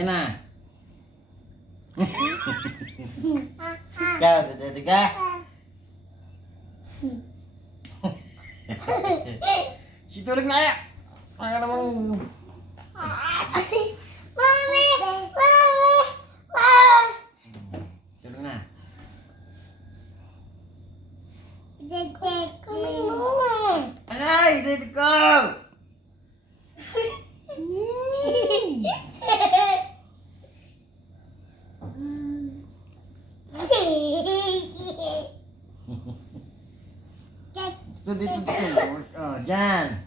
Pwede na. Ikaw, dede ka. Si tulog na kaya. Ano namang... Mami! Mami! Tulog na. Kami mo! Aray! Dede ko! Dito, dito. Oh, dyan.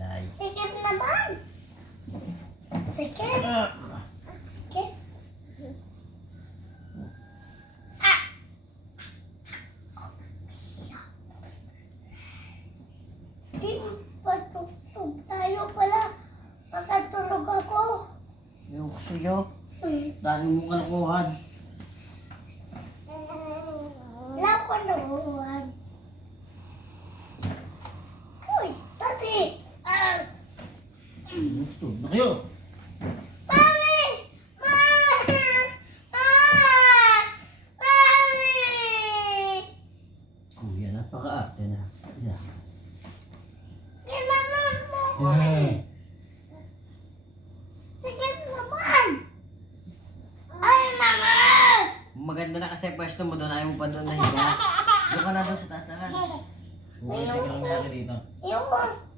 Day. Sikip naman! Sikip! Sikip! Di patugtog tayo pala. Makatulog ako. Yung sa'yo. Dahil mo kalakuhan. Wala ko nabuhan. Uy, tati! Tulog na kayo. Mami! Mami! Mami! Kuya, napaka-arte na. Yeah. Ginanon mo ko eh! Sige naman! Ay naman! Maganda na kasi pwesto mo doon. Ayaw mo pa doon na higa. Doon ka na doon sa taas na kan. Huwag ka lang nangyari dito. Ayoko!